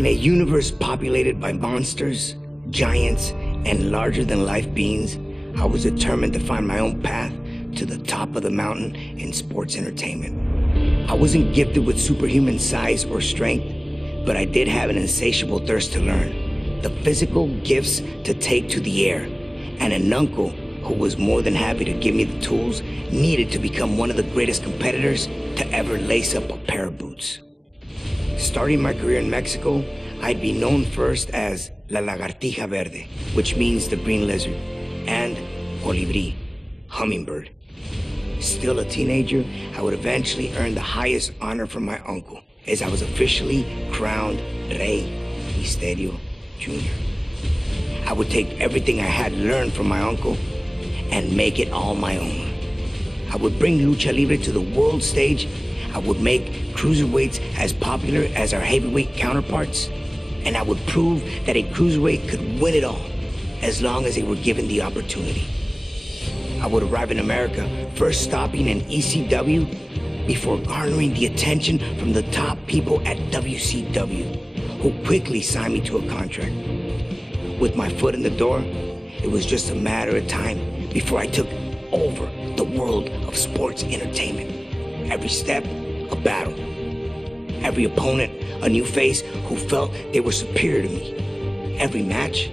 In a universe populated by monsters, giants, and larger-than-life beings, I was determined to find my own path to the top of the mountain in sports entertainment. I wasn't gifted with superhuman size or strength, but I did have an insatiable thirst to learn, the physical gifts to take to the air, and an uncle who was more than happy to give me the tools needed to become one of the greatest competitors to ever lace up a pair of boots. Starting my career in Mexico, I'd be known first as La Lagartija Verde, which means the green lizard, and Colibri, hummingbird. Still a teenager, I would eventually earn the highest honor from my uncle, as I was officially crowned Rey Mysterio Jr. I would take everything I had learned from my uncle and make it all my own. I would bring Lucha Libre to the world stage. I would make cruiserweights as popular as our heavyweight counterparts, and I would prove that a cruiserweight could win it all as long as they were given the opportunity. I would arrive in America, first stopping in ECW before garnering the attention from the top people at WCW, who quickly signed me to a contract. With my foot in the door, it was just a matter of time before I took over the world of sports entertainment. Every step, a battle. Every opponent, a new face who felt they were superior to me. Every match,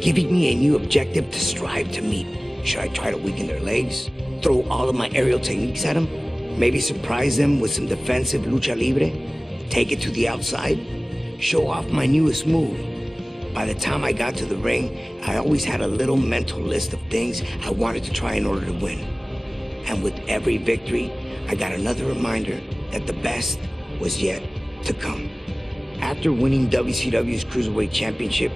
giving me a new objective to strive to meet. Should I try to weaken their legs? Throw all of my aerial techniques at them? Maybe surprise them with some defensive lucha libre? Take it to the outside? Show off my newest move? By the time I got to the ring, I always had a little mental list of things I wanted to try in order to win. And with every victory, I got another reminder that the best was yet to come. After winning WCW's Cruiserweight Championship,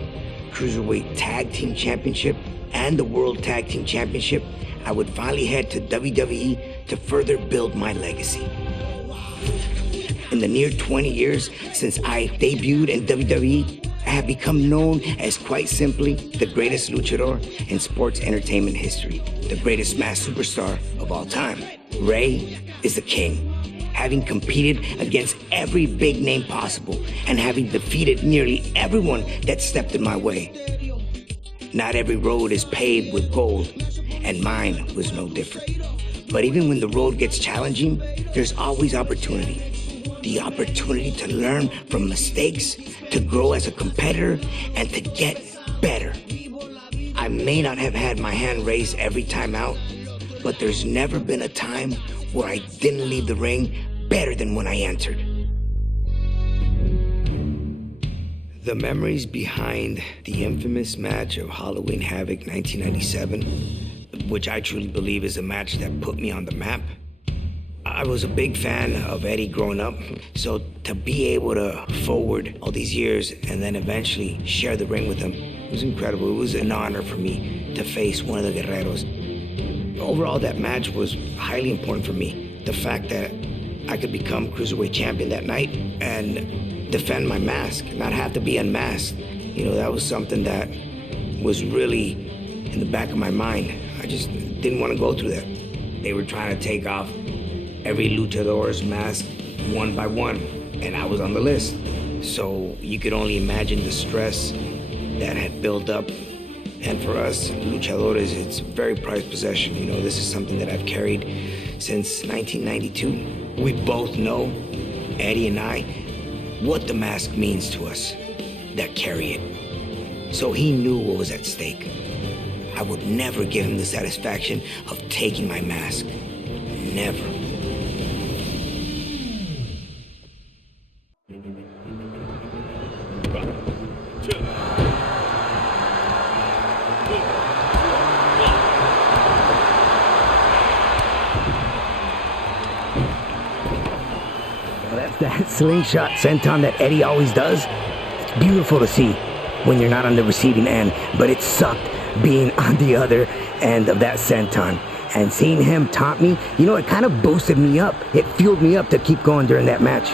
Cruiserweight Tag Team Championship, and the World Tag Team Championship, I would finally head to WWE to further build my legacy. In the near 20 years since I debuted in WWE, I have become known as quite simply the greatest luchador in sports entertainment history, the greatest masked superstar of all time. Rey is the king, having competed against every big name possible and having defeated nearly everyone that stepped in my way. Not every road is paved with gold, and mine was no different. But even when the road gets challenging, there's always opportunity. The opportunity to learn from mistakes, to grow as a competitor, and to get better. I may not have had my hand raised every time out, but there's never been a time where I didn't leave the ring better than when I entered. The memories behind the infamous match of Halloween Havoc 1997, which I truly believe is a match that put me on the map. I was a big fan of Eddie growing up, so to be able to forward all these years and then eventually share the ring with him was incredible. It was an honor for me to face one of the Guerreros. Overall, that match was highly important for me. The fact that I could become Cruiserweight Champion that night and defend my mask, not have to be unmasked. You know, that was something that was really in the back of my mind. I just didn't want to go through that. They were trying to take off every luchador's mask one by one, and I was on the list. So you could only imagine the stress that had built up. And for us luchadores, it's a very prized possession. You know, this is something that I've carried since 1992. We both know, Eddie and I, what the mask means to us that carry it. So he knew what was at stake. I would never give him the satisfaction of taking my mask. Never. That slingshot senton that Eddie always does, it's beautiful to see when you're not on the receiving end, but it sucked being on the other end of that senton. And seeing him taunt me, you know, it kind of boosted me up. It fueled me up to keep going during that match.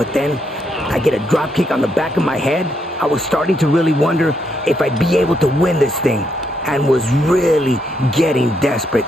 But then I get a drop kick on the back of my head. I was starting to really wonder if I'd be able to win this thing, and was really getting desperate.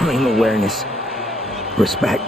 Ring awareness. Respect.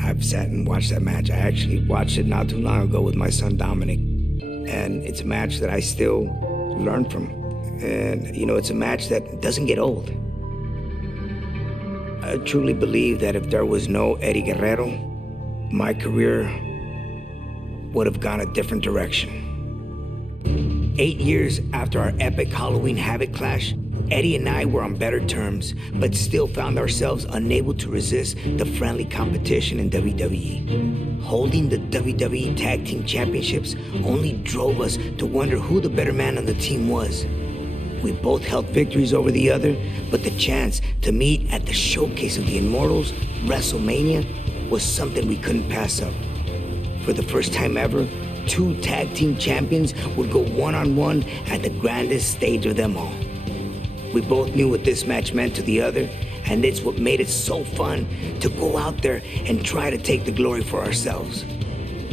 I've sat and watched that match. I actually watched it not too long ago with my son Dominic, and it's a match that I still learn from. And, you know, it's a match that doesn't get old. I truly believe that if there was no Eddie Guerrero, my career would have gone a different direction. 8 years after our epic Halloween Havoc clash, Eddie and I were on better terms, but still found ourselves unable to resist the friendly competition in WWE. Holding the WWE Tag Team Championships only drove us to wonder who the better man on the team was. We both held victories over the other, but the chance to meet at the showcase of the Immortals, WrestleMania, was something we couldn't pass up. For the first time ever, two tag team champions would go one-on-one at the grandest stage of them all. We both knew what this match meant to the other, and it's what made it so fun to go out there and try to take the glory for ourselves.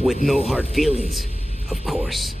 With no hard feelings, of course.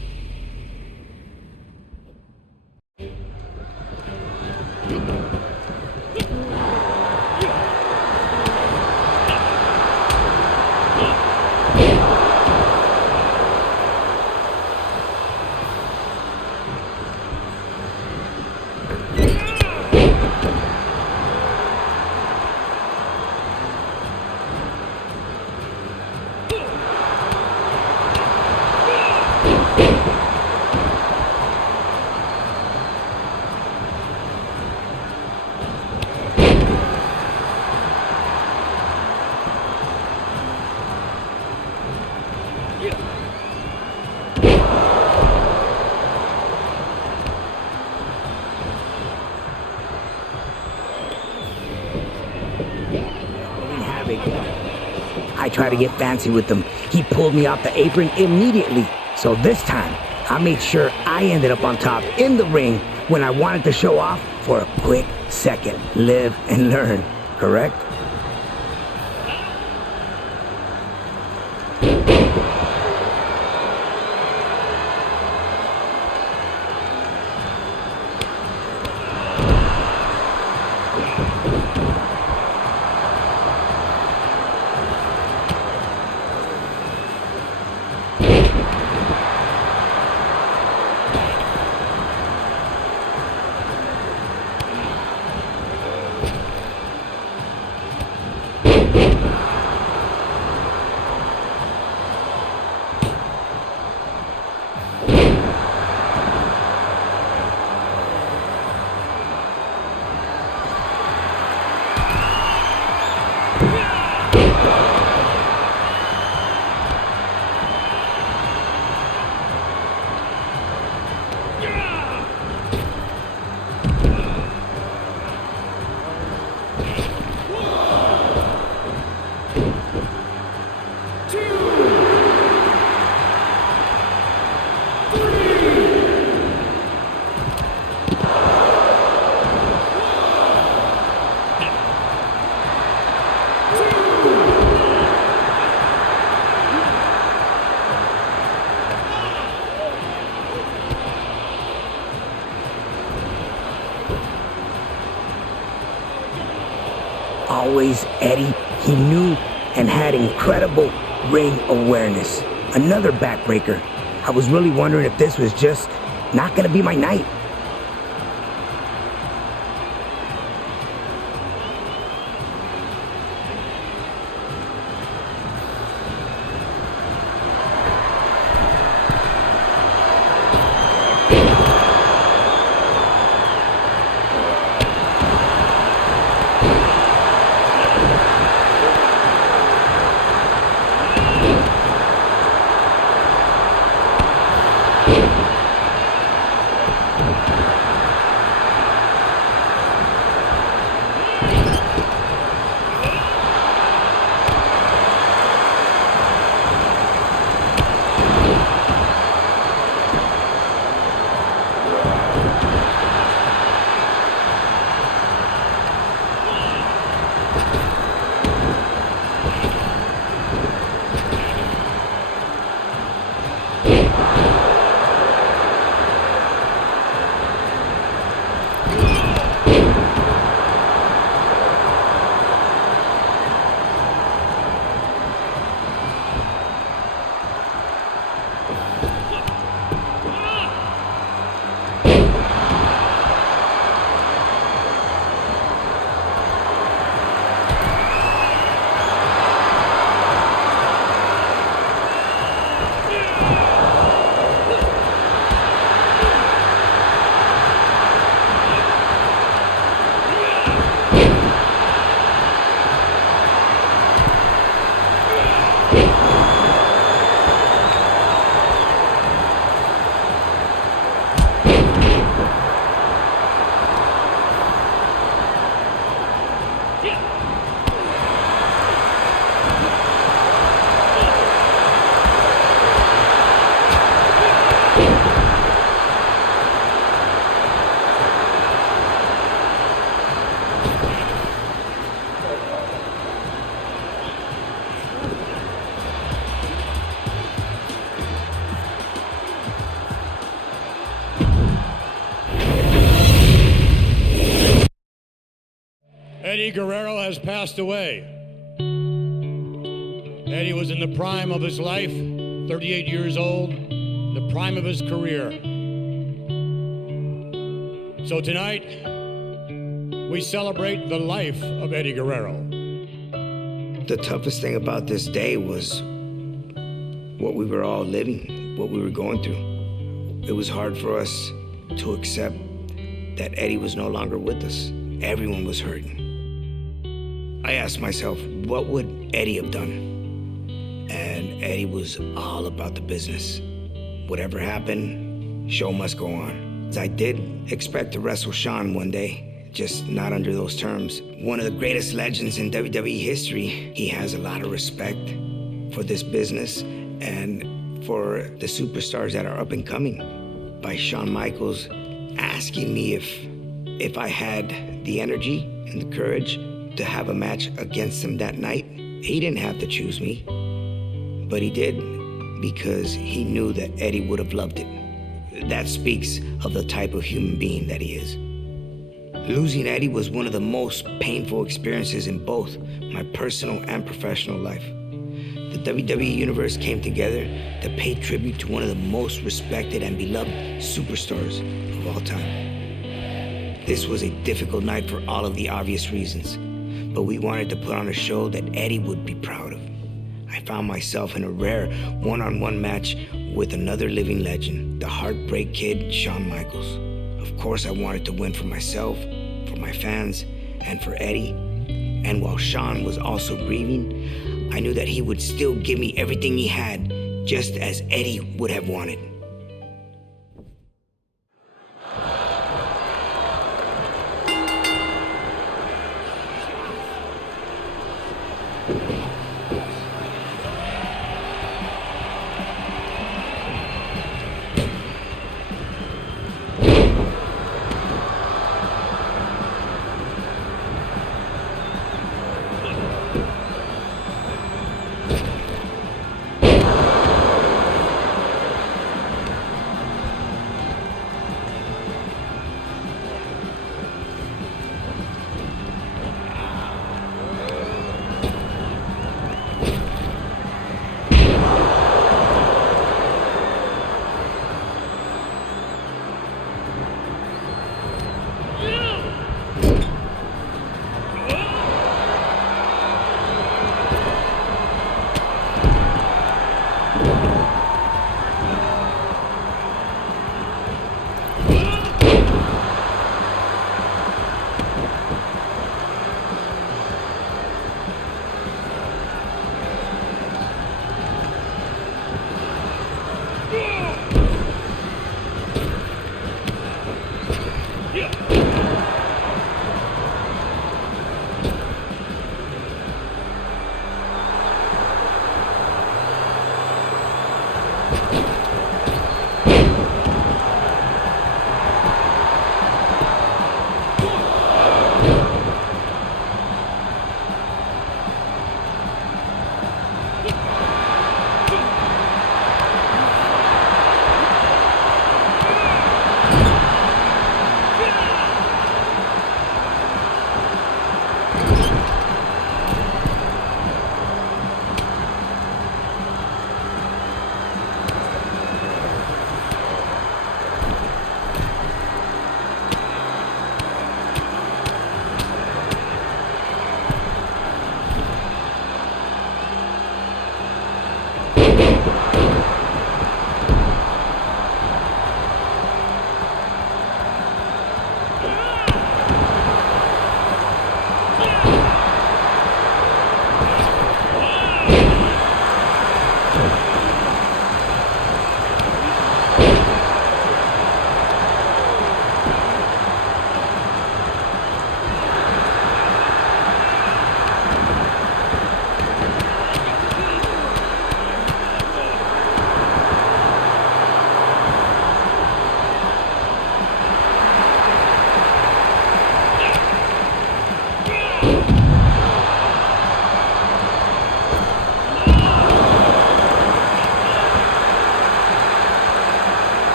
I tried to get fancy with him. He pulled me off the apron immediately. So this time, I made sure I ended up on top in the ring when I wanted to show off for a quick second. Live and learn, correct? Always Eddie, he knew and had incredible ring awareness. Another backbreaker. I was really wondering if this was just not gonna be my night. Eddie Guerrero has passed away. Eddie was in the prime of his life, 38 years old, the prime of his career. So tonight, we celebrate the life of Eddie Guerrero. The toughest thing about this day was what we were all living, what we were going through. It was hard for us to accept that Eddie was no longer with us. Everyone was hurting. I asked myself, what would Eddie have done? And Eddie was all about the business. Whatever happened, show must go on. I did expect to wrestle Shawn one day, just not under those terms. One of the greatest legends in WWE history. He has a lot of respect for this business and for the superstars that are up and coming. By Shawn Michaels asking me if I had the energy and the courage to have a match against him that night. He didn't have to choose me, but he did because he knew that Eddie would have loved it. That speaks of the type of human being that he is. Losing Eddie was one of the most painful experiences in both my personal and professional life. The WWE Universe came together to pay tribute to one of the most respected and beloved superstars of all time. This was a difficult night for all of the obvious reasons, but we wanted to put on a show that Eddie would be proud of. I found myself in a rare one-on-one match with another living legend, the Heartbreak Kid, Shawn Michaels. Of course, I wanted to win for myself, for my fans, and for Eddie. And while Shawn was also grieving, I knew that he would still give me everything he had, just as Eddie would have wanted.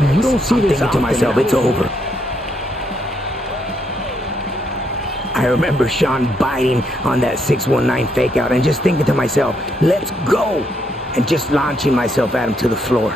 You don't see this thinking to myself, it's over. I remember Shawn biting on that 619 fake out and just thinking to myself, let's go, and just launching myself at him to the floor.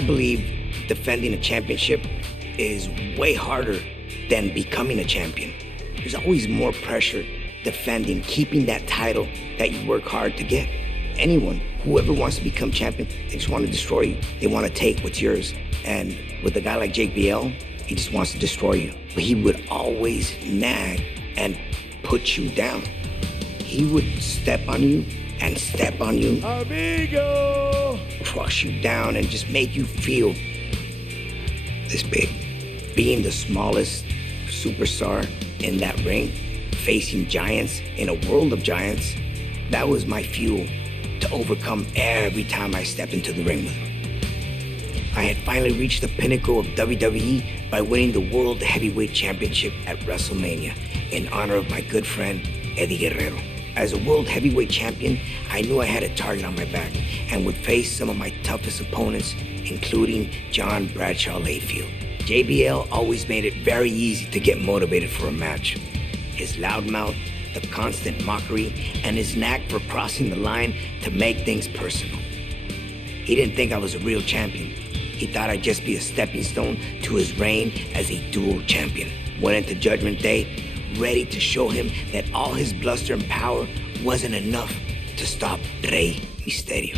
I believe defending a championship is way harder than becoming a champion. There's always more pressure defending, keeping that title that you work hard to get. Anyone, whoever wants to become champion, they just want to destroy you. They want to take what's yours. And with a guy like JBL, he just wants to destroy you. But he would always nag and put you down. He would step on you and step on you. Amigo! Crush you down and just make you feel this big. Being the smallest superstar in that ring, facing giants in a world of giants, that was my fuel to overcome every time I stepped into the ring with him. I had finally reached the pinnacle of WWE by winning the World Heavyweight Championship at WrestleMania in honor of my good friend, Eddie Guerrero. As a World Heavyweight Champion, I knew I had a target on my back and would face some of my toughest opponents, including John Bradshaw Layfield. JBL always made it very easy to get motivated for a match. His loudmouth, the constant mockery, and his knack for crossing the line to make things personal. He didn't think I was a real champion. He thought I'd just be a stepping stone to his reign as a dual champion. Went into Judgment Day ready to show him that all his bluster and power wasn't enough to stop Rey Mysterio.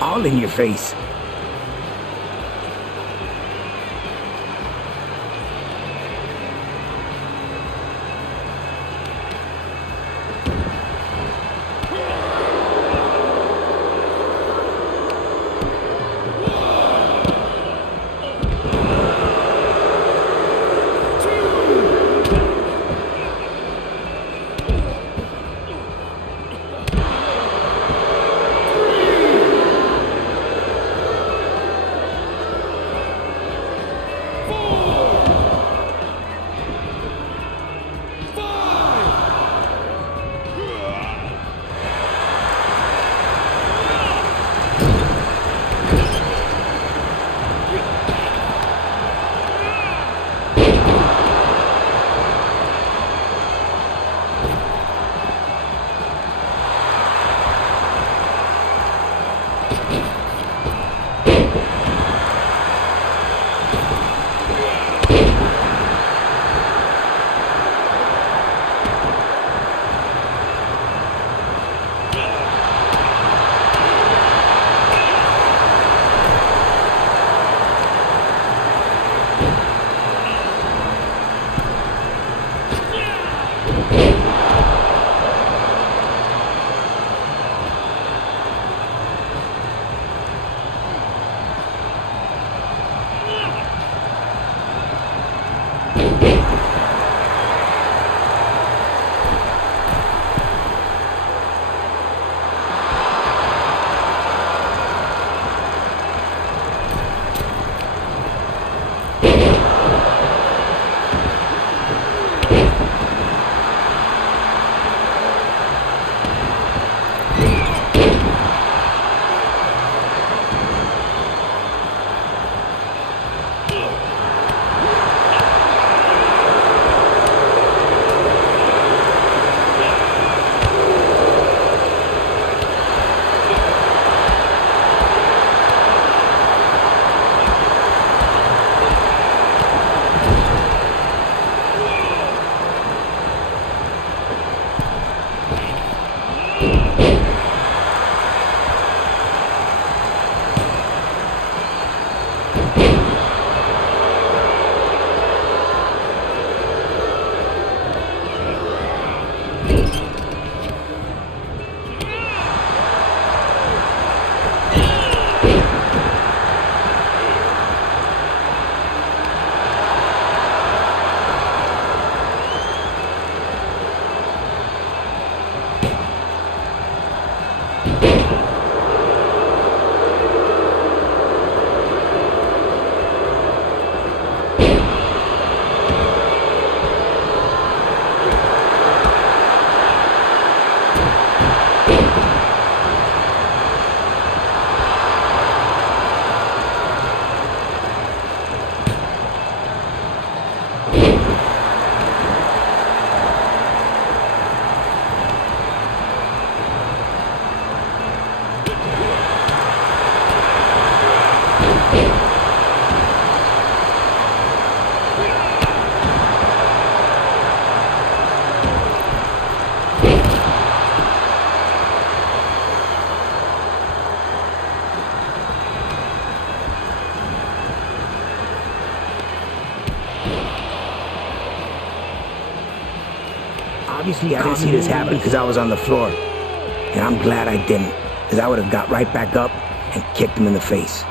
All in your face. Obviously, I didn't see this happen because I was on the floor. And I'm glad I didn't, because I would have got right back up and kicked him in the face.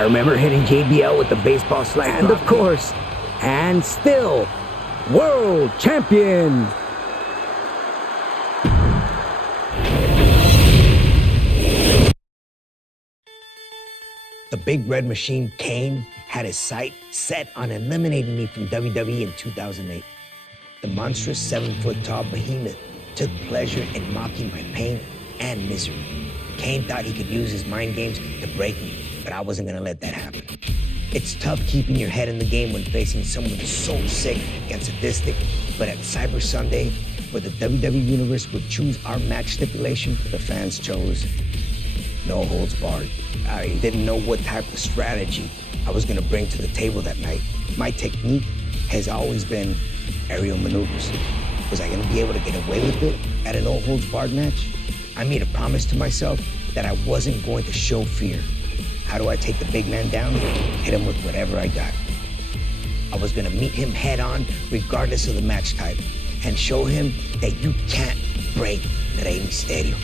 I remember hitting JBL with the baseball slam. And of course, and still, world champion. The Big Red Machine, Kane, had his sight set on eliminating me from WWE in 2008. The monstrous 7-foot-tall behemoth took pleasure in mocking my pain and misery. Kane thought he could use his mind games to break me, but I wasn't gonna let that happen. It's tough keeping your head in the game when facing someone so sick and sadistic, but at Cyber Sunday, where the WWE Universe would choose our match stipulation, the fans chose no holds barred. I didn't know what type of strategy I was gonna bring to the table that night. My technique has always been aerial maneuvers. Was I gonna be able to get away with it at an all holds barred match? I made a promise to myself that I wasn't going to show fear. How do I take the big man down? Hit him with whatever I got. I was gonna meet him head on, regardless of the match type, and show him that you can't break Rey Mysterio.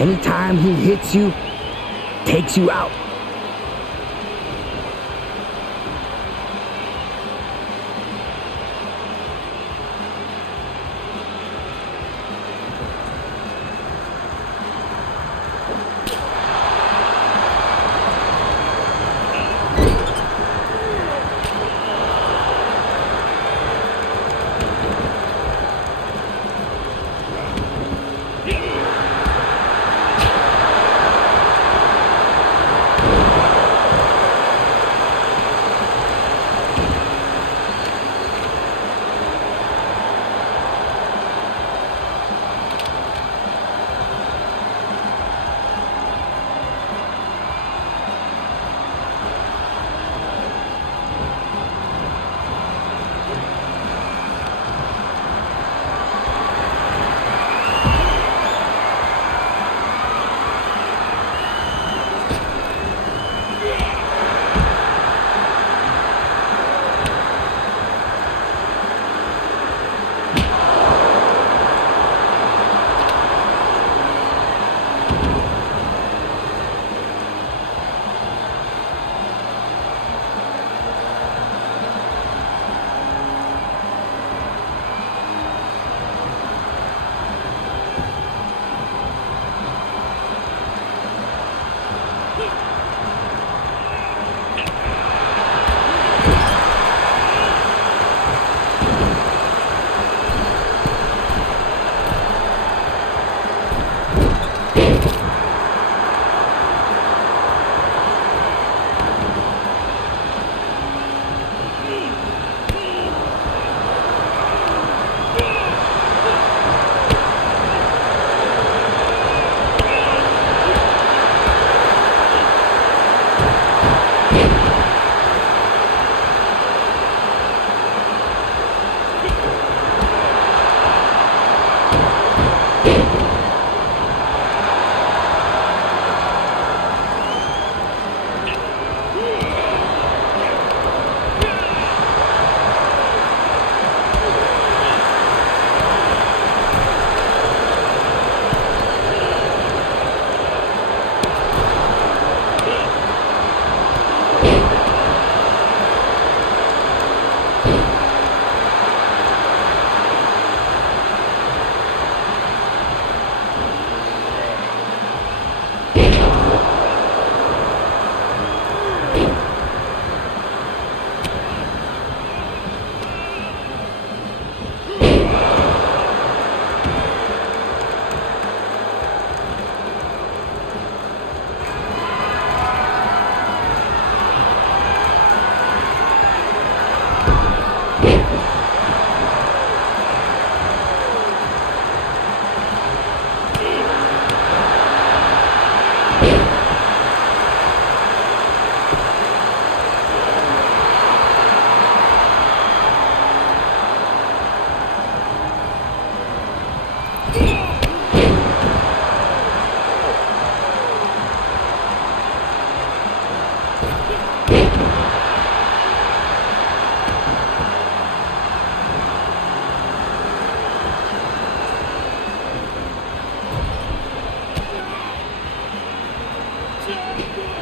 Anytime he hits you, takes you out.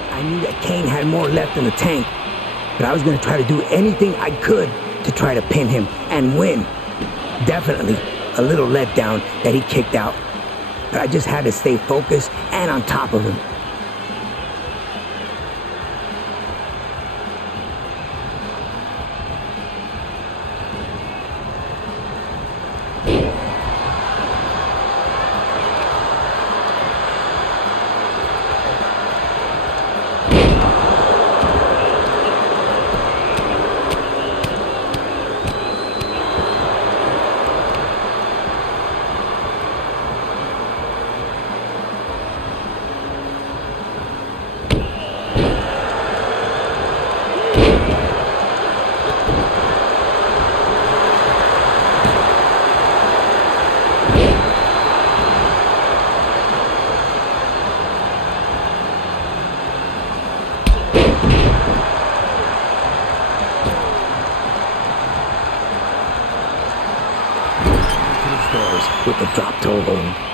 I knew that Kane had more left in the tank, but I was going to try to do anything I could to try to pin him and win. Definitely a little letdown that he kicked out, but I just had to stay focused and on top of him. With the drop toe hold.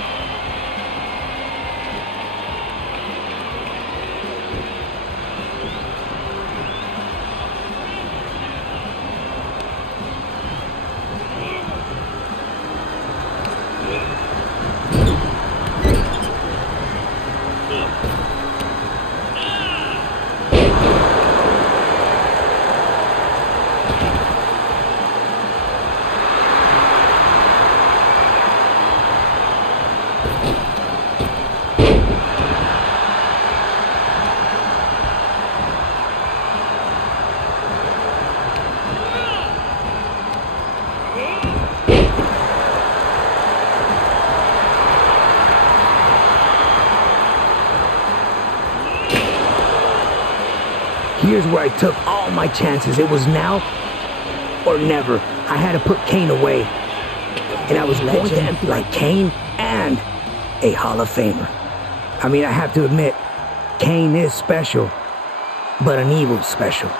Here's where I took all my chances. It was now or never. I had to put Kane away. And I was going to empty like Kane and a Hall of Famer. I mean, I have to admit, Kane is special, but an evil special.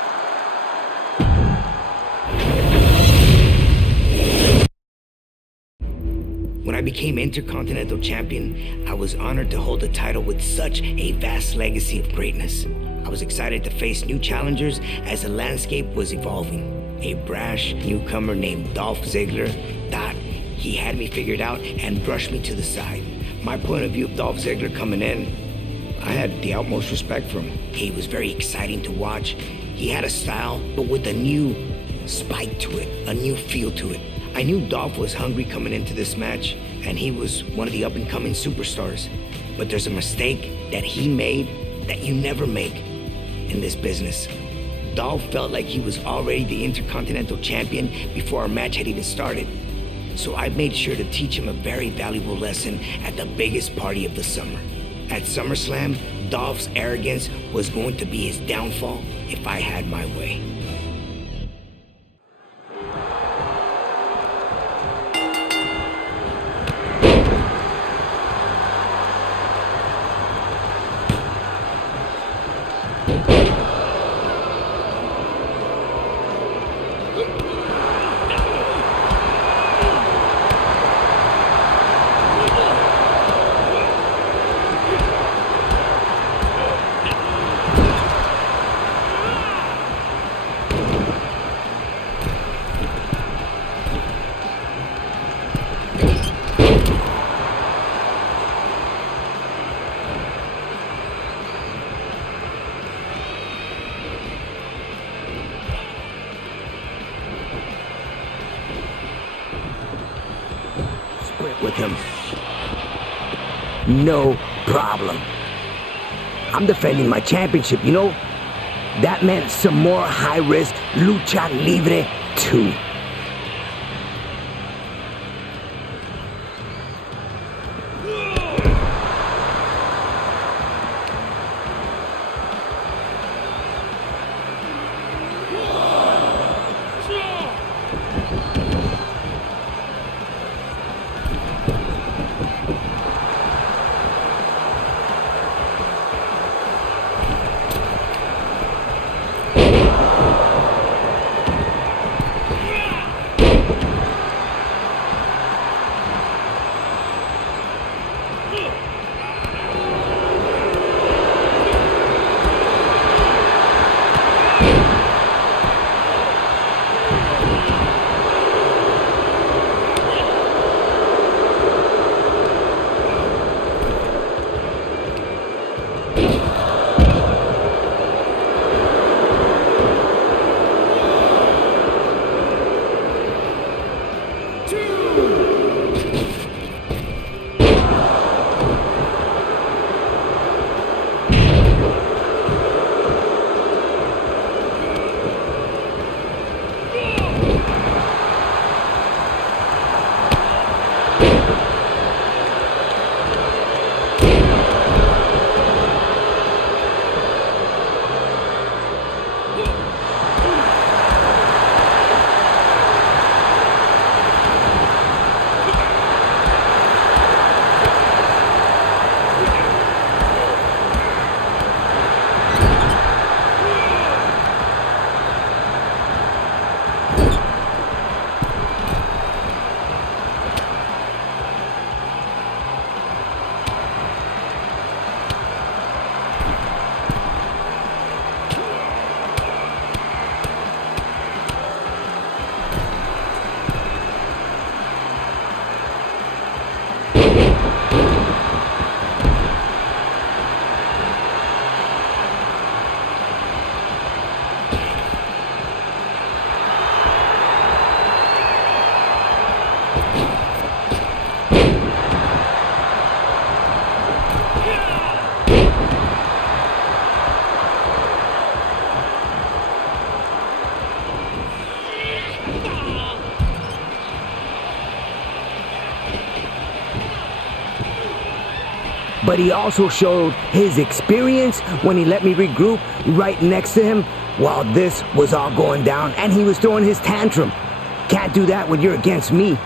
When I became Intercontinental Champion, I was honored to hold the title with such a vast legacy of greatness. I was excited to face new challengers as the landscape was evolving. A brash newcomer named Dolph Ziggler thought he had me figured out and brushed me to the side. My point of view of Dolph Ziggler coming in, I had the utmost respect for him. He was very exciting to watch. He had a style, but with a new spike to it, a new feel to it. I knew Dolph was hungry coming into this match, and he was one of the up-and-coming superstars. But there's a mistake that he made that you never make in this business. Dolph felt like he was already the Intercontinental Champion before our match had even started. So I made sure to teach him a very valuable lesson at the biggest party of the summer. At SummerSlam, Dolph's arrogance was going to be his downfall if I had my way. With him. No problem. I'm defending my championship, you know? That meant some more high-risk lucha libre too. but he also showed his experience when he let me regroup right next to him while this was all going down and he was throwing his tantrum. Can't do that when you're against me.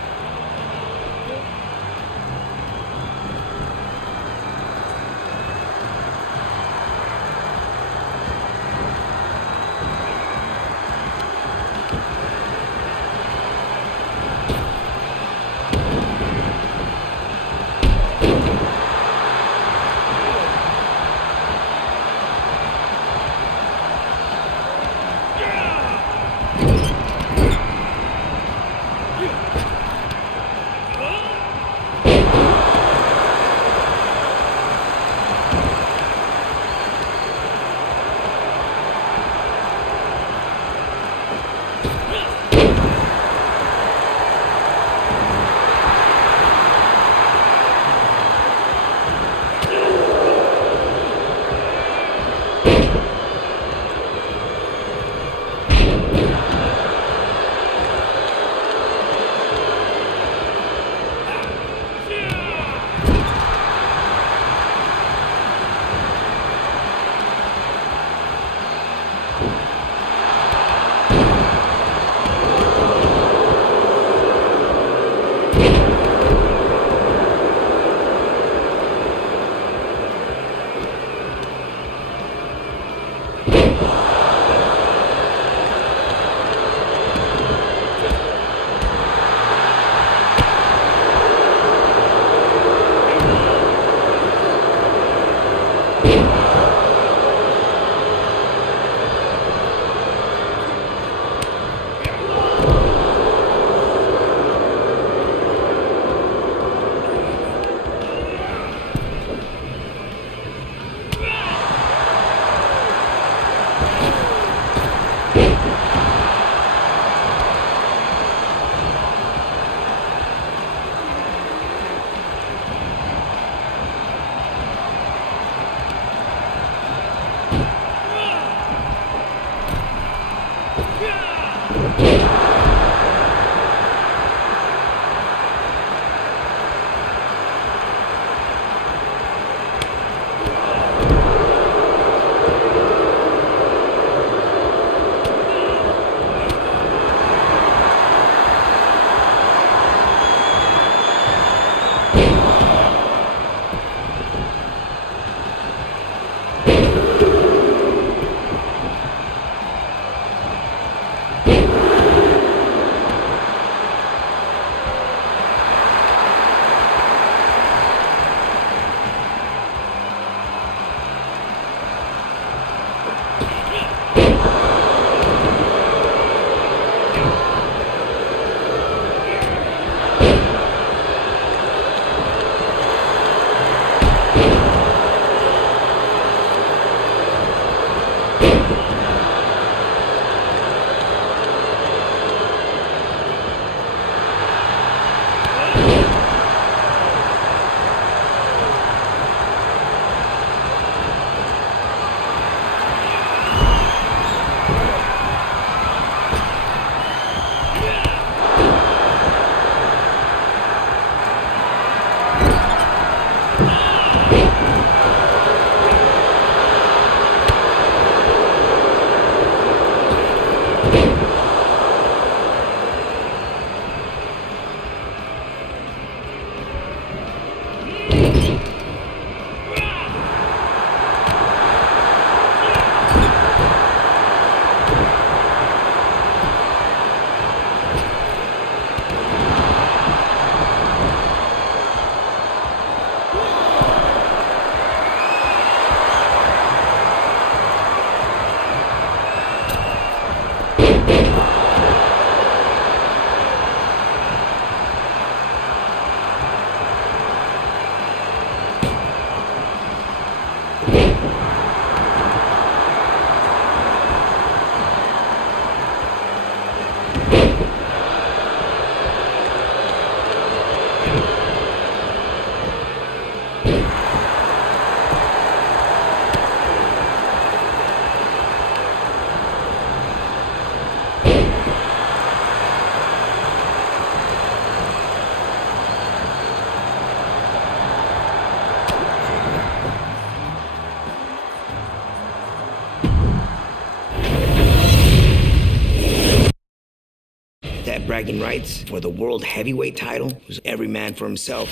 bragging rights for the World Heavyweight title. It was every man for himself.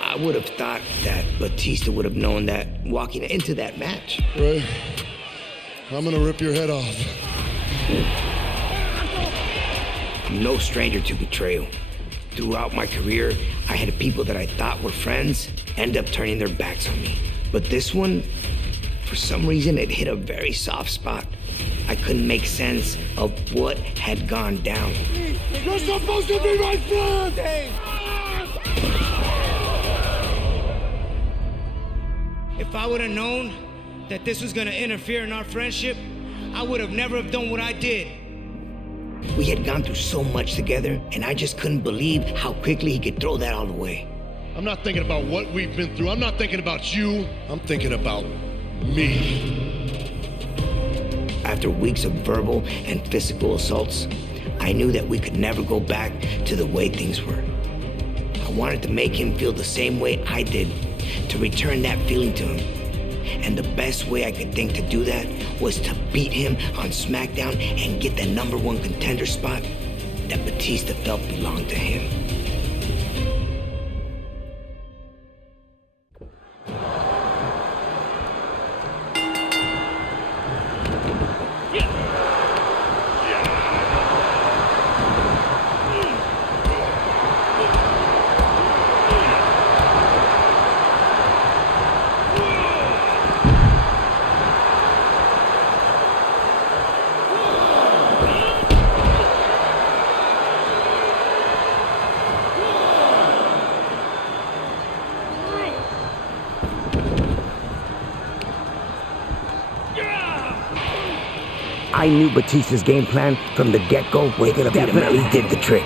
I would have thought that Batista would have known that walking into that match. Ray, I'm gonna rip your head off. I'm no stranger to betrayal. Throughout my career, I had people that I thought were friends end up turning their backs on me. But this one, for some reason, it hit a very soft spot. I couldn't make sense of what had gone down. You're supposed to be my friend! If I would have known that this was gonna interfere in our friendship, I would have never have done what I did. We had gone through so much together, and I just couldn't believe how quickly he could throw that all away. I'm not thinking about what we've been through. I'm not thinking about you. I'm thinking about me. After weeks of verbal and physical assaults, I knew that we could never go back to the way things were. I wanted to make him feel the same way I did, to return that feeling to him. And the best way I could think to do that was to beat him on SmackDown and get the #1 contender spot that Batista felt belonged to him. I knew Batista's game plan from the get-go. It definitely did the trick.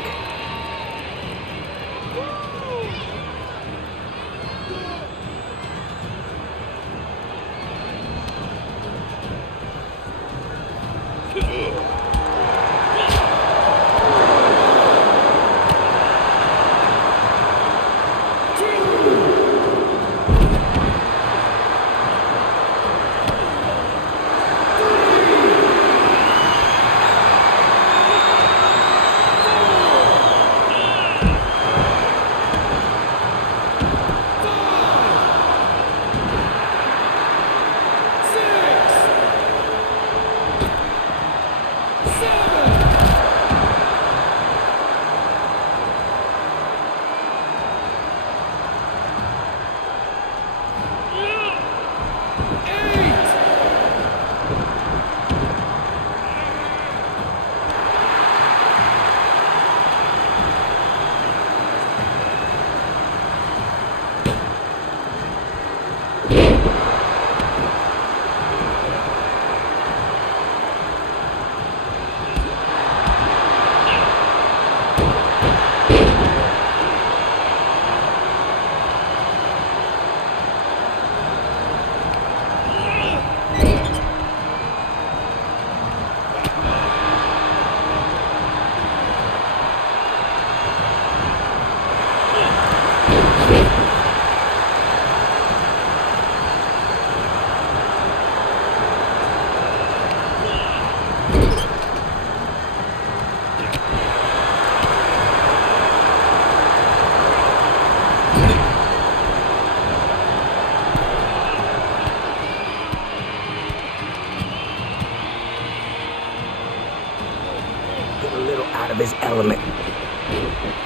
His element.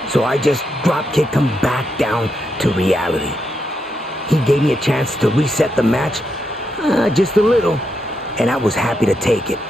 So I just drop-kicked him back down to reality. He gave me a chance to reset the match, just a little, and I was happy to take it.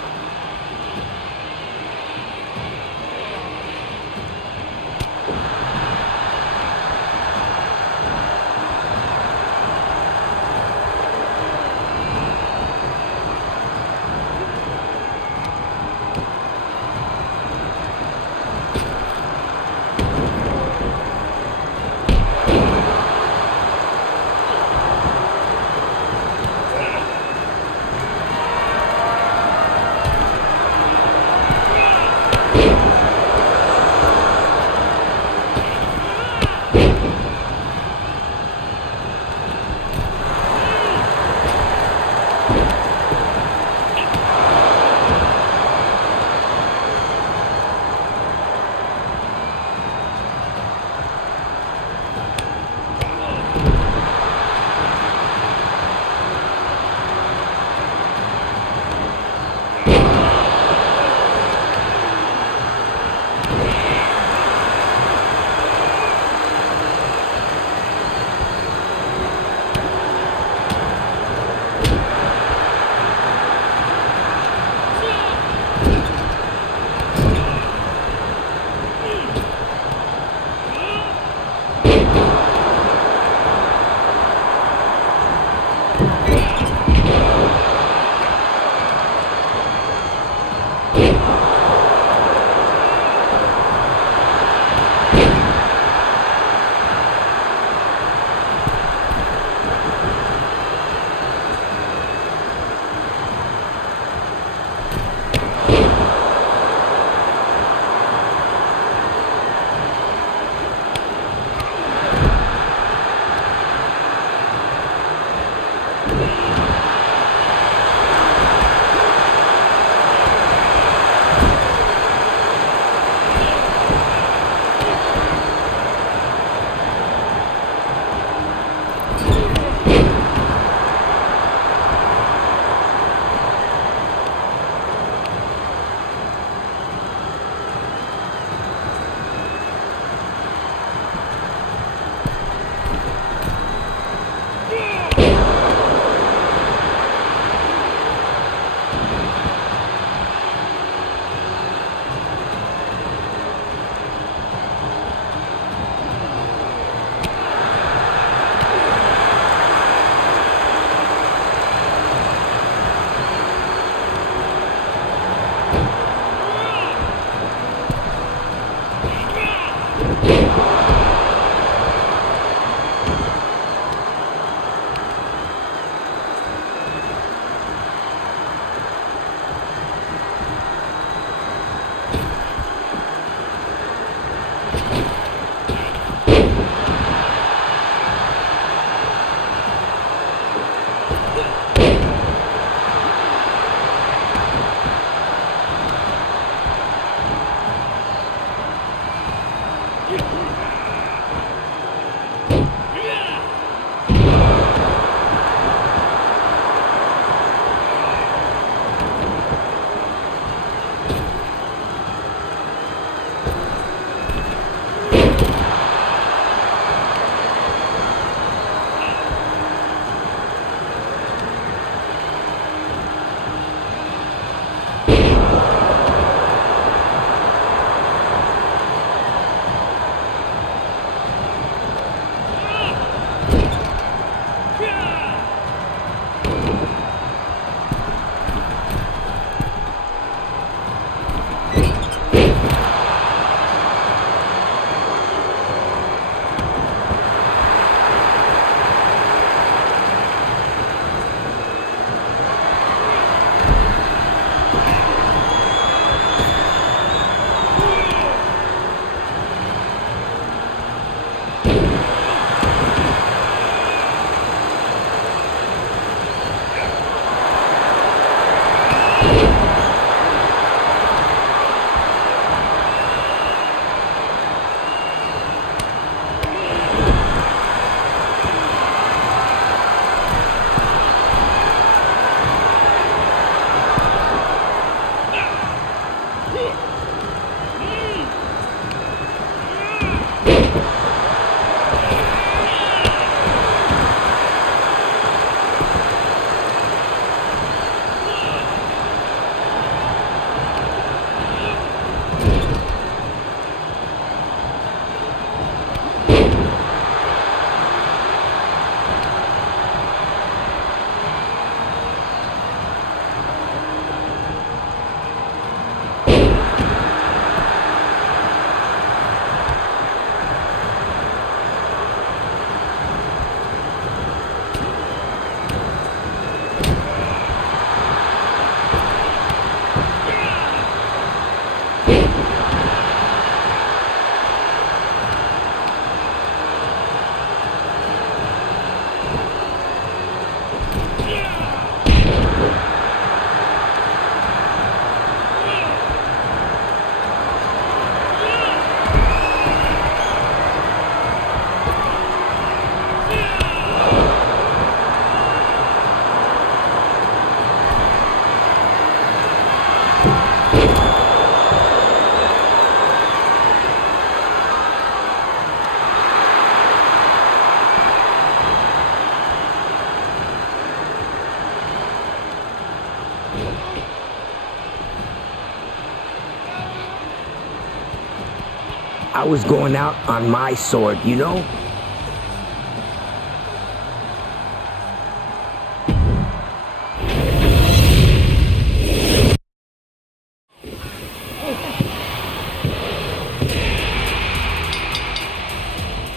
I was going out on my sword, you know?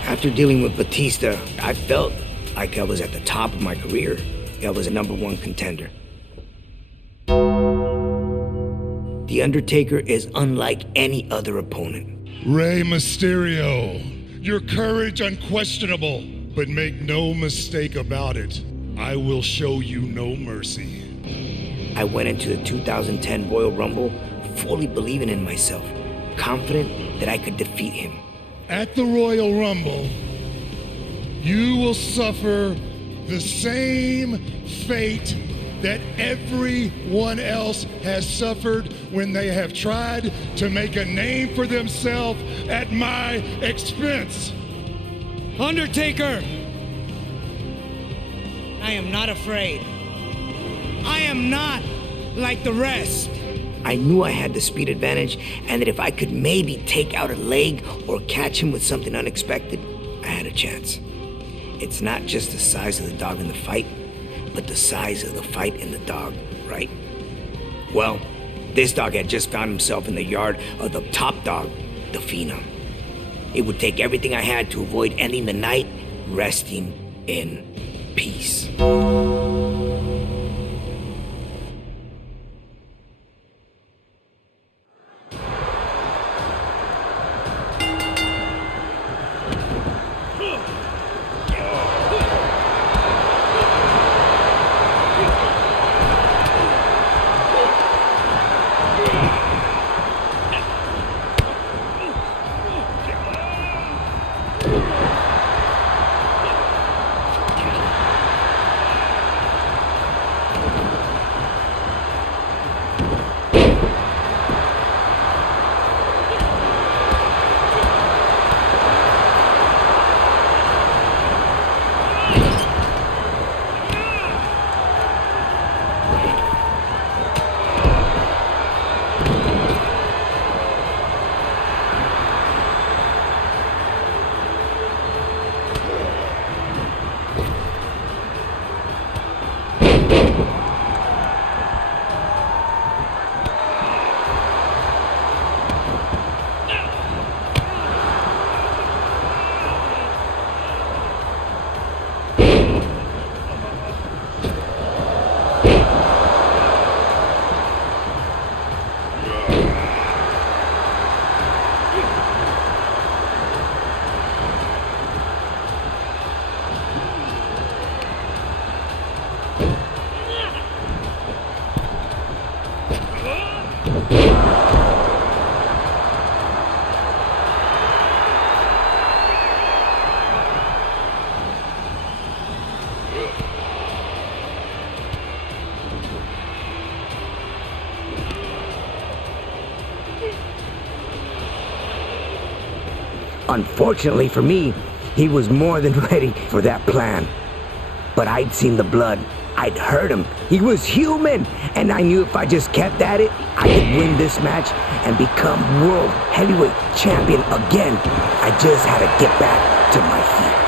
After dealing with Batista, I felt like I was at the top of my career. I was a #1 contender. The Undertaker is unlike any other opponent. Rey Mysterio, your courage unquestionable, but make no mistake about it, I will show you no mercy. I went into the 2010 Royal Rumble fully believing in myself, confident that I could defeat him. At the Royal Rumble, you will suffer the same fate that everyone else has suffered when they have tried to make a name for themselves at my expense. Undertaker! I am not afraid. I am not like the rest. I knew I had the speed advantage, and that if I could maybe take out a leg or catch him with something unexpected, I had a chance. It's not just the size of the dog in the fight, but the size of the fight in the dog, right? Well, this dog had just found himself in the yard of the top dog, the Phenom. It would take everything I had to avoid ending the night resting in peace. Unfortunately for me, he was more than ready for that plan. But I'd seen the blood. I'd heard him. He was human. And I knew if I just kept at it, I could win this match and become world heavyweight champion again. I just had to get back to my feet.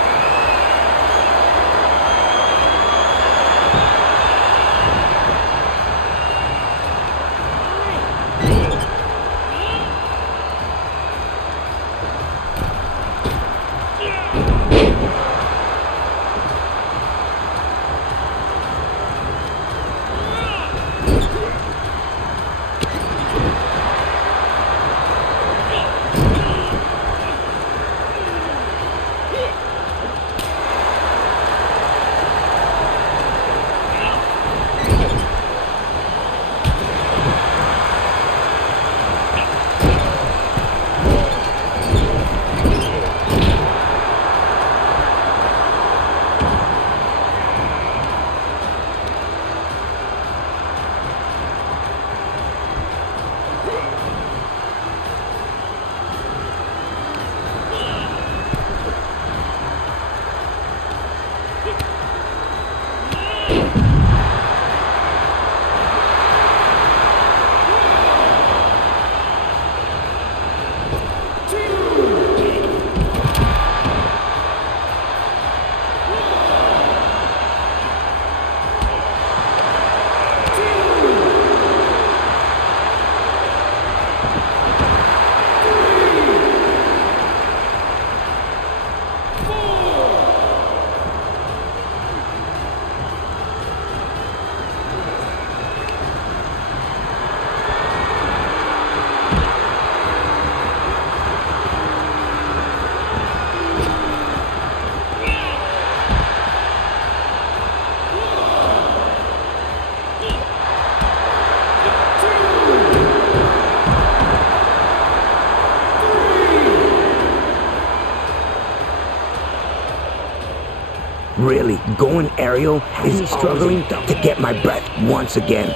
Really, going aerial is struggling to get my breath once again.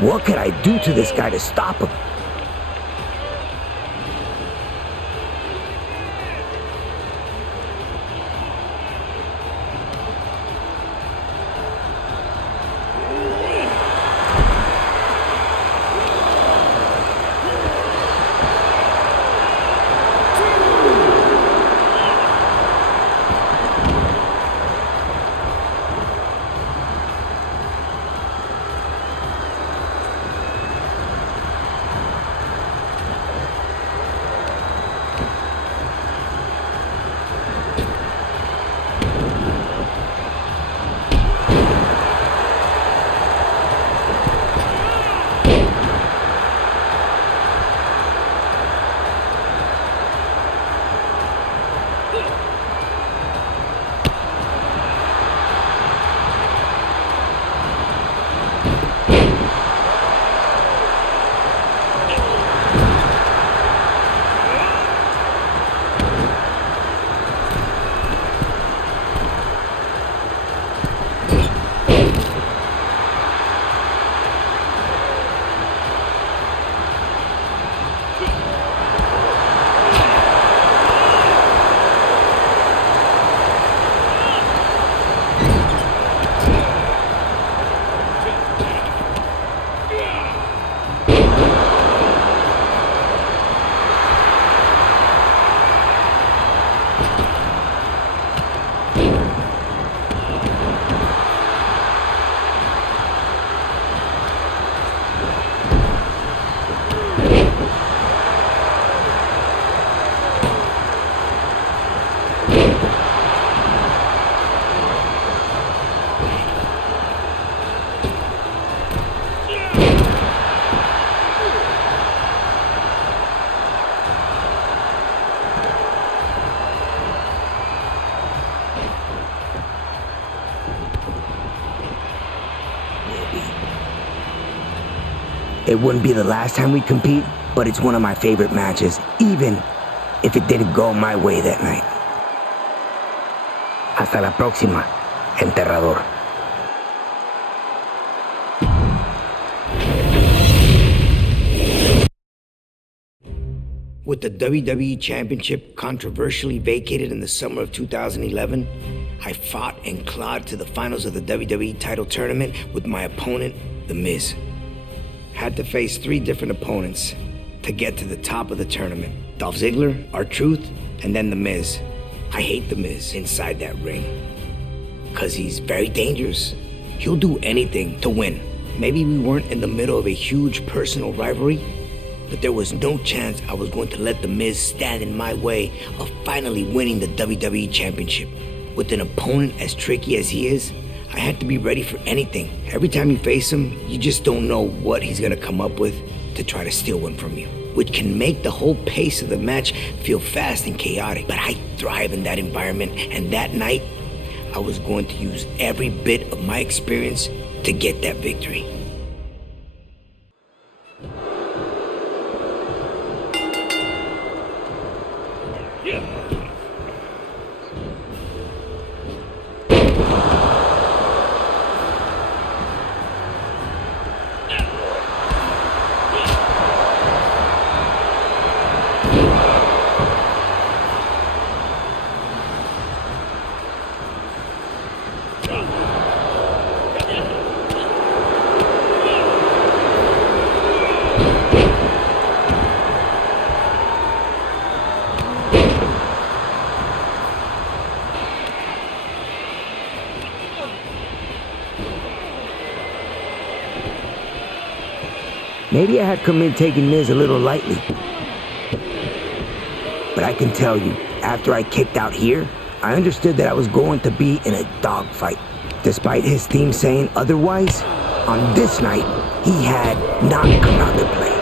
What could I do to this guy to stop him? It wouldn't be the last time we compete, but it's one of my favorite matches, even if it didn't go my way that night. Hasta la próxima, enterrador. With the WWE Championship controversially vacated in the summer of 2011, I fought and clawed to the finals of the WWE title tournament with my opponent, The Miz. Had to face 3 different opponents to get to the top of the tournament. Dolph Ziggler, R-Truth, and then The Miz. I hate The Miz inside that ring, cause he's very dangerous. He'll do anything to win. Maybe we weren't in the middle of a huge personal rivalry, but there was no chance I was going to let The Miz stand in my way of finally winning the WWE Championship. With an opponent as tricky as he is, I had to be ready for anything. Every time you face him, you just don't know what he's gonna come up with to try to steal one from you, which can make the whole pace of the match feel fast and chaotic. But I thrive in that environment, and that night, I was going to use every bit of my experience to get that victory. Maybe I had come in taking Miz a little lightly. But I can tell you, after I kicked out here, I understood that I was going to be in a dogfight. Despite his theme saying otherwise, on this night, he had not come out to play.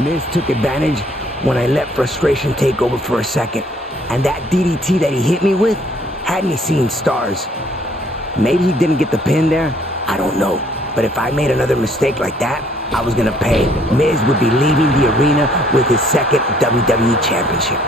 Miz took advantage when I let frustration take over for a second. And that DDT that he hit me with had me seeing stars. Maybe he didn't get the pin there, I don't know. But if I made another mistake like that, I was gonna pay. Miz would be leaving the arena with his second WWE Championship.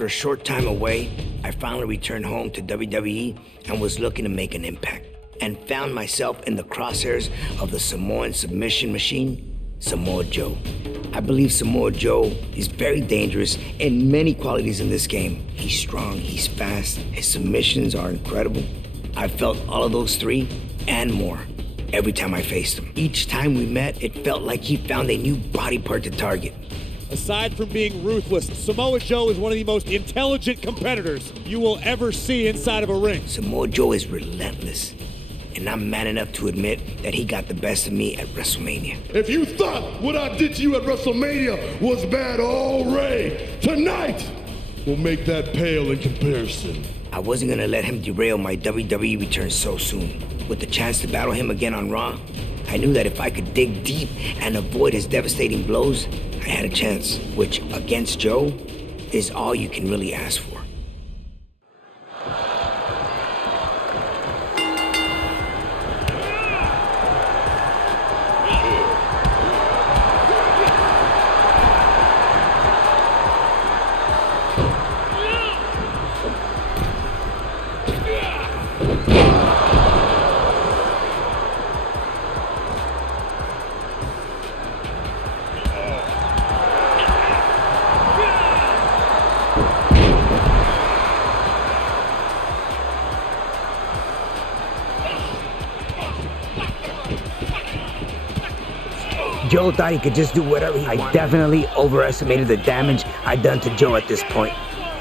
After a short time away, I finally returned home to WWE and was looking to make an impact, and found myself in the crosshairs of the Samoan submission machine, Samoa Joe. I believe Samoa Joe is very dangerous in many qualities in this game. He's strong, he's fast, his submissions are incredible. I felt all of those three and more every time I faced him. Each time we met, it felt like he found a new body part to target. Aside from being ruthless, Samoa Joe is one of the most intelligent competitors you will ever see inside of a ring. Samoa Joe is relentless, and I'm man enough to admit that he got the best of me at WrestleMania. If you thought what I did to you at WrestleMania was bad, oh Ray, tonight will make that pale in comparison. I wasn't gonna let him derail my WWE return so soon. With the chance to battle him again on Raw, I knew that if I could dig deep and avoid his devastating blows, I had a chance, which against Joe is all you can really ask for. Joe thought he could just do whatever he wanted. I definitely overestimated the damage I'd done to Joe at this point.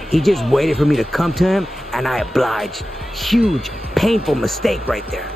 He just waited for me to come to him, and I obliged. Huge, painful mistake right there.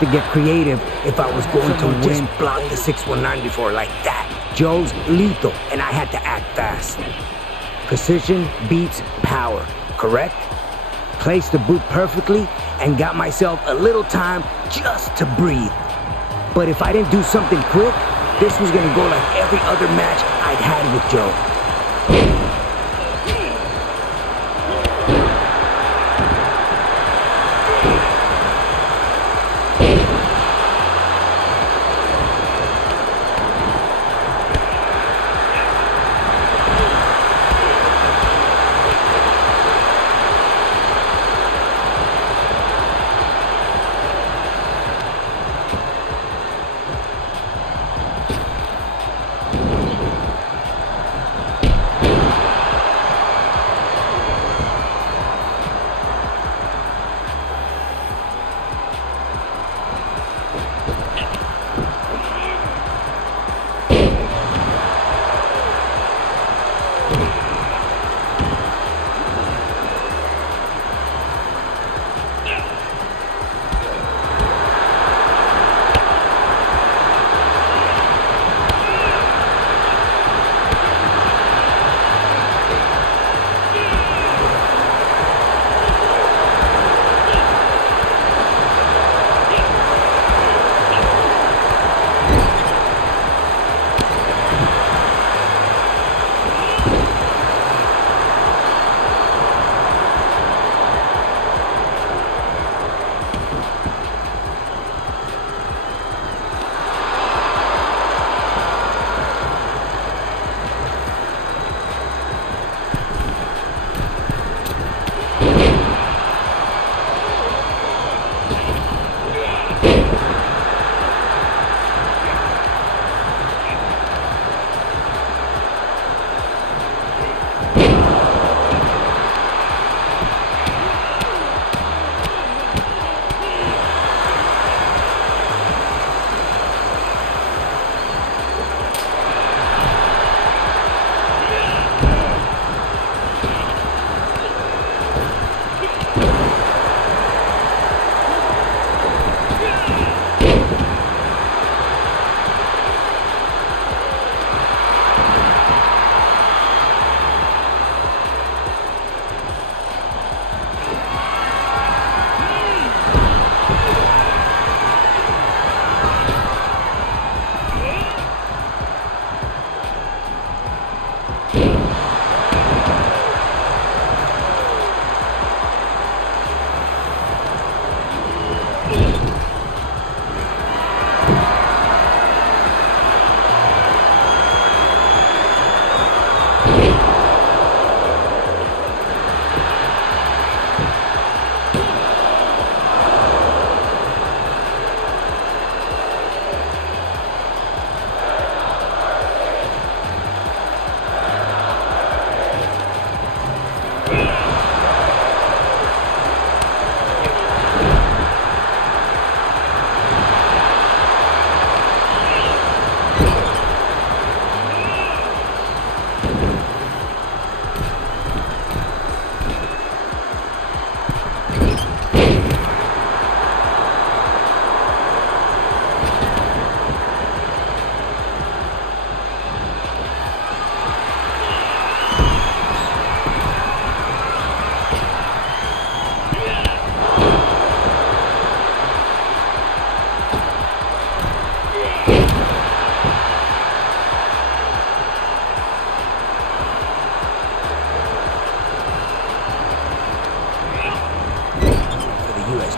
To get creative if I was going to win. Just block the 619 before like that. Joe's lethal, and I had to act fast. Precision beats power, correct? Placed the boot perfectly and got myself a little time just to breathe. But if I didn't do something quick, this was gonna go like every other match I'd had with Joe.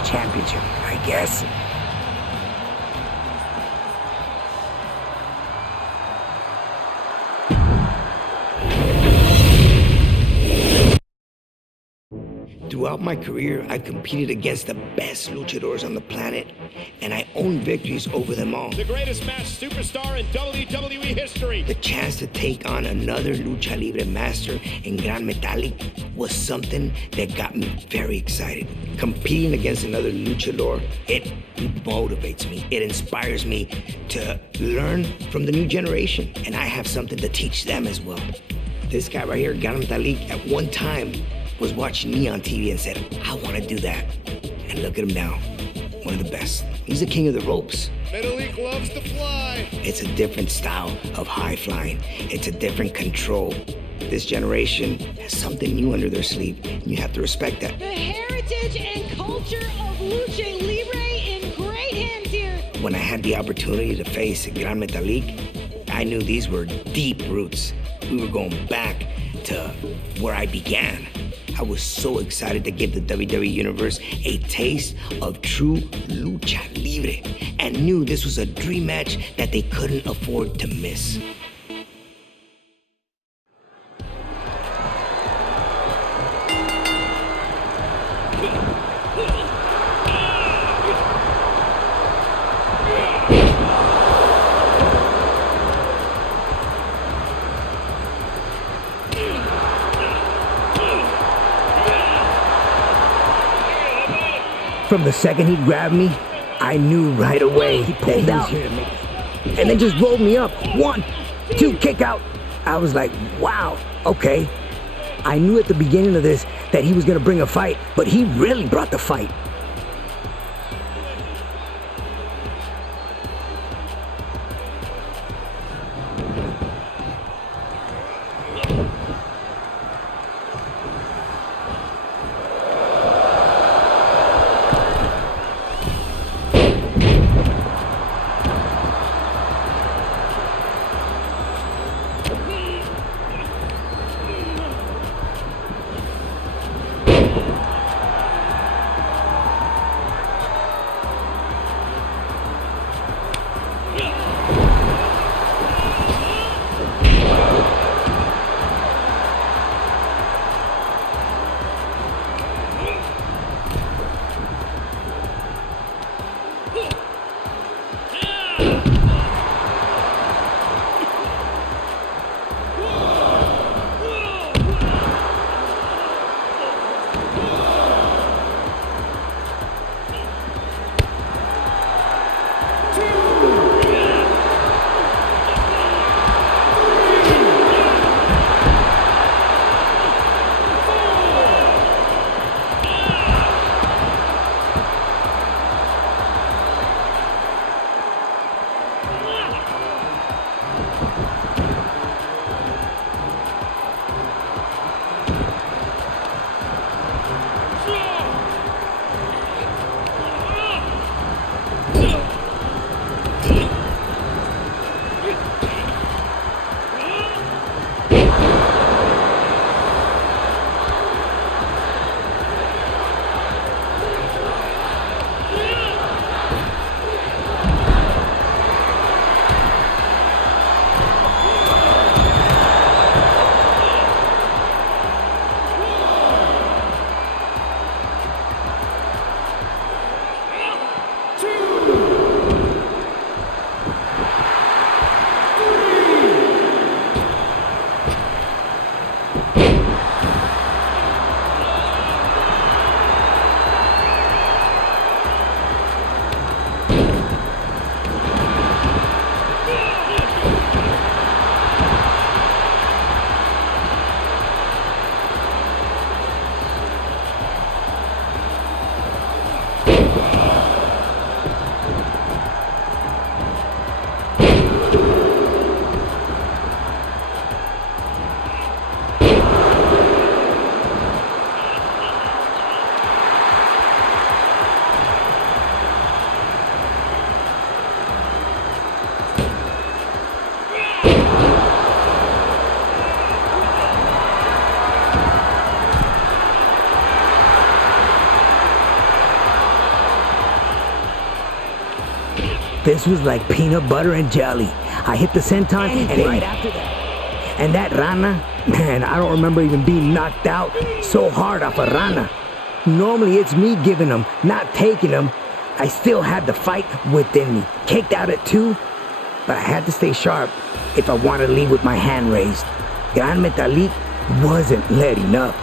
Championship, I guess. Throughout my career, I've competed against the best luchadors on the planet, and I own victories over them all. The greatest masked superstar in WWE history. The chance to take on another Lucha Libre master in Gran Metalik was something that got me very excited. Competing against another luchador, it motivates me. It inspires me to learn from the new generation, and I have something to teach them as well. This guy right here, Gran Metalik, at one time was watching me on TV and said, I want to do that. And look at him now, one of the best. He's the king of the ropes. Metalik loves to fly. It's a different style of high flying. It's a different control. This generation has something new under their sleeve, and you have to respect that. The heritage and culture of Lucha Libre in great hands here. When I had the opportunity to face Gran Metalik, I knew these were deep roots. We were going back to where I began. I was so excited to give the WWE Universe a taste of true Lucha Libre, and knew this was a dream match that they couldn't afford to miss. From the second he grabbed me, I knew right away that he was here to make it. And then just rolled me up. 1, 2, kick out. I was like, wow, okay. I knew at the beginning of this that he was gonna bring a fight, but he really brought the fight. This was like peanut butter and jelly. I hit the senton and right after that. And that Rana, man, I don't remember even being knocked out so hard off a Rana. Normally it's me giving them, not taking them. I still had the fight within me. Kicked out at 2, but I had to stay sharp if I wanted to leave with my hand raised. Gran Metalik wasn't letting up.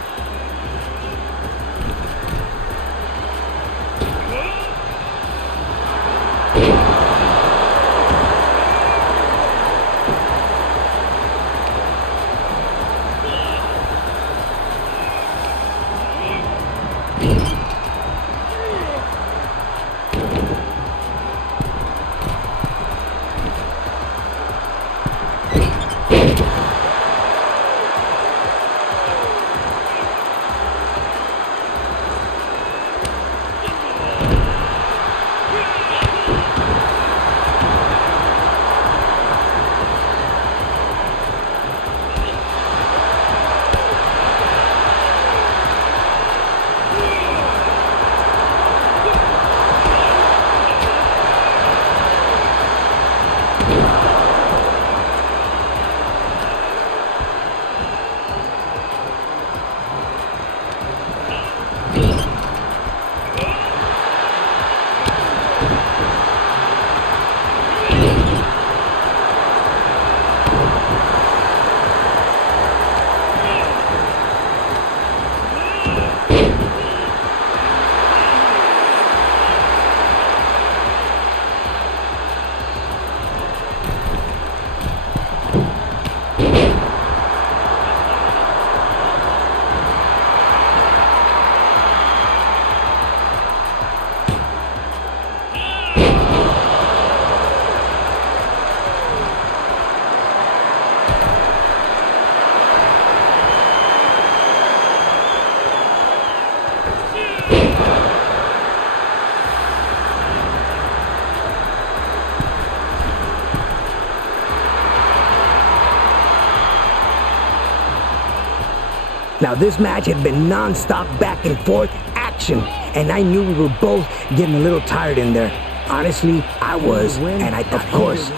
Now this match had been non-stop back and forth action, and I knew we were both getting a little tired in there. Honestly, I was, and of course,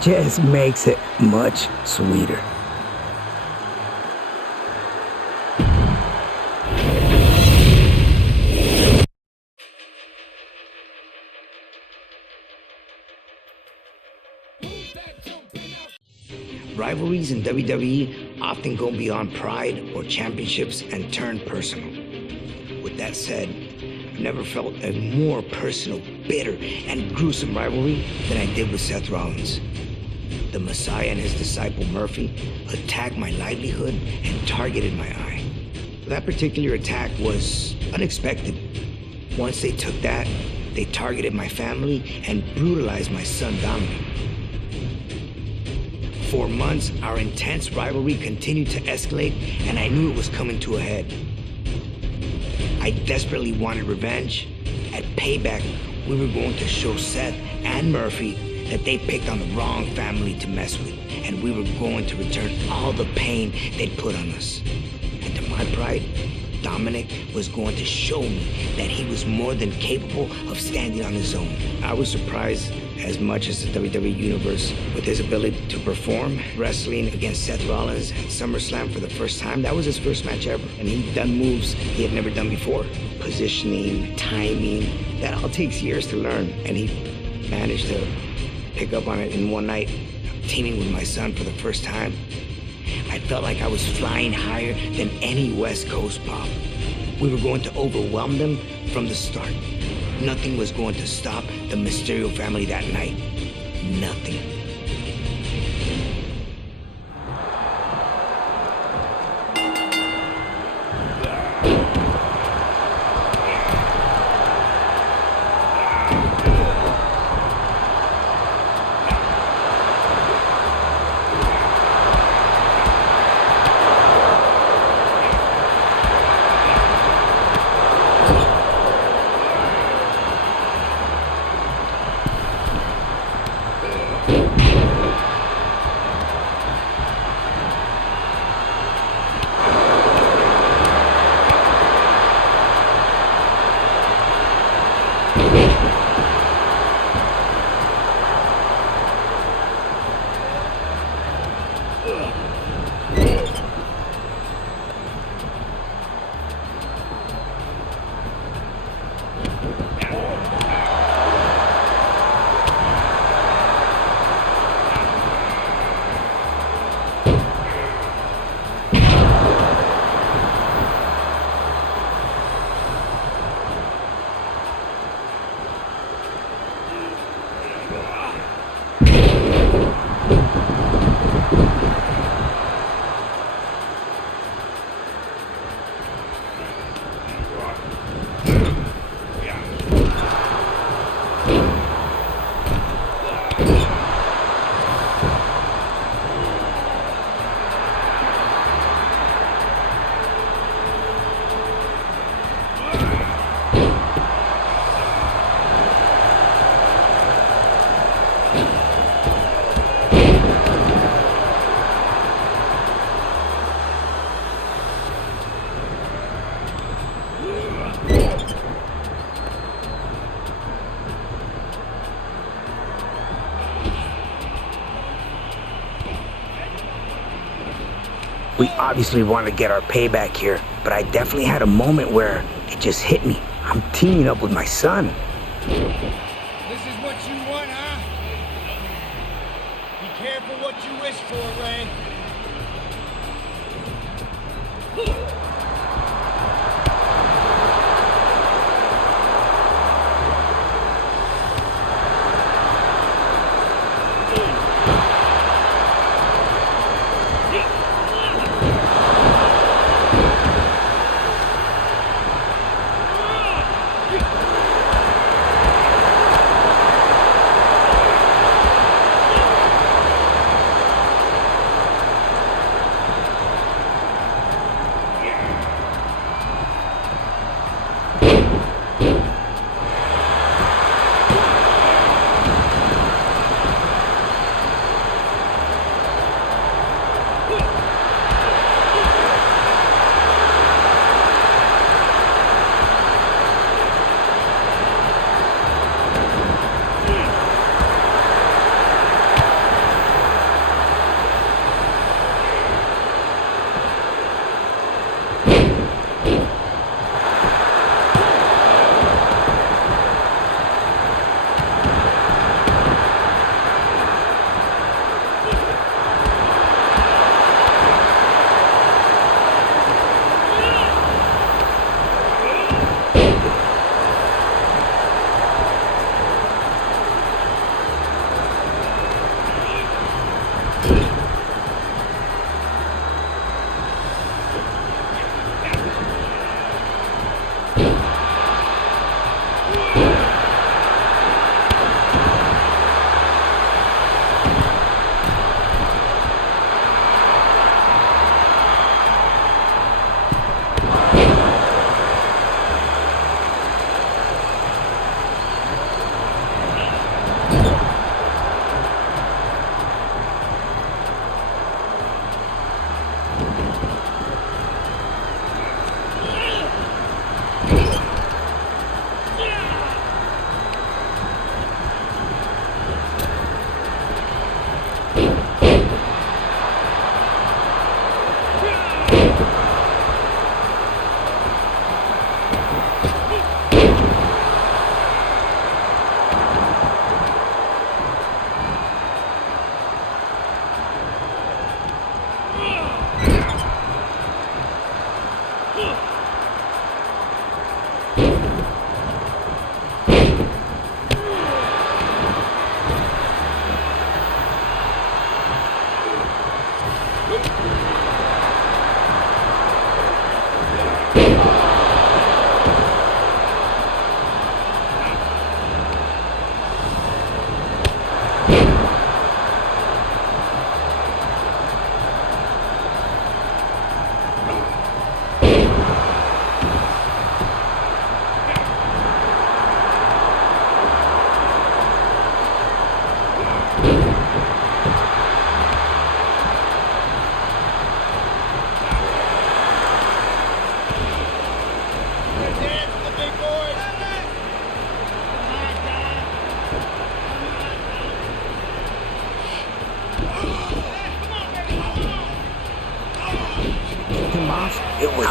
just makes it much sweeter. Rivalries in WWE often go beyond pride or championships and turn personal. With that said, I've never felt a more personal, bitter, and gruesome rivalry than I did with Seth Rollins. The Messiah and his disciple Murphy attacked my livelihood and targeted my eye. That particular attack was unexpected. Once they took that, they targeted my family and brutalized my son Dominic. For months, our intense rivalry continued to escalate, and I knew it was coming to a head. I desperately wanted revenge. At Payback, we were going to show Seth and Murphy that they picked on the wrong family to mess with, and we were going to return all the pain they'd put on us. And to my pride, Dominic was going to show me that he was more than capable of standing on his own. I was surprised as much as the WWE Universe with his ability to perform. Wrestling against Seth Rollins at SummerSlam for the first time, that was his first match ever. And he'd done moves he had never done before. Positioning, timing, that all takes years to learn. And he managed to pick up on it in one night, teaming with my son for the first time. I felt like I was flying higher than any West Coast pop. We were going to overwhelm them from the start. Nothing was going to stop the Mysterio family that night. Nothing. We obviously want to get our payback here, but I definitely had a moment where it just hit me. I'm teaming up with my son. This is what you want, huh? Be careful what you wish for, Rey.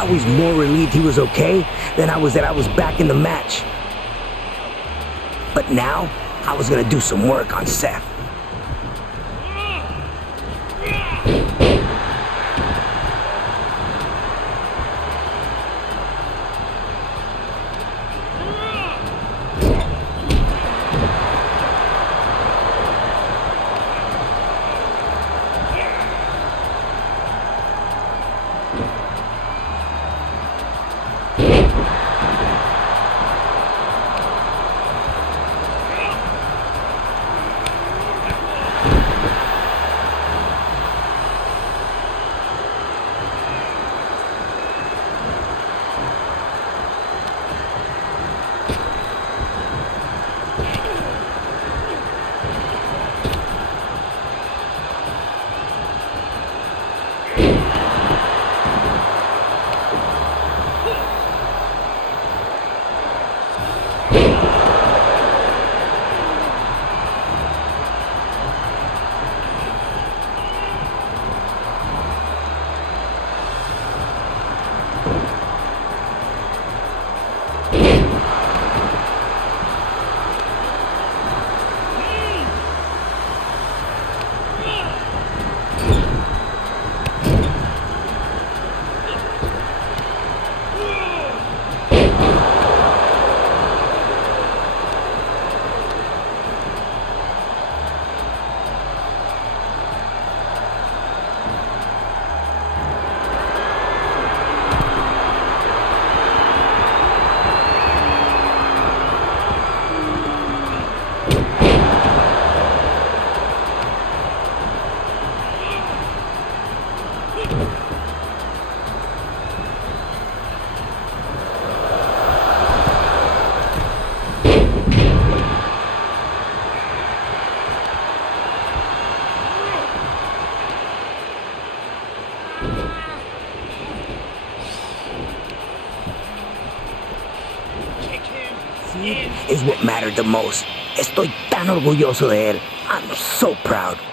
I was more relieved he was okay than I was that I was back in the match. But now, I was gonna do some work on Seth. mattered the most. Estoy tan orgulloso de él. I'm so proud.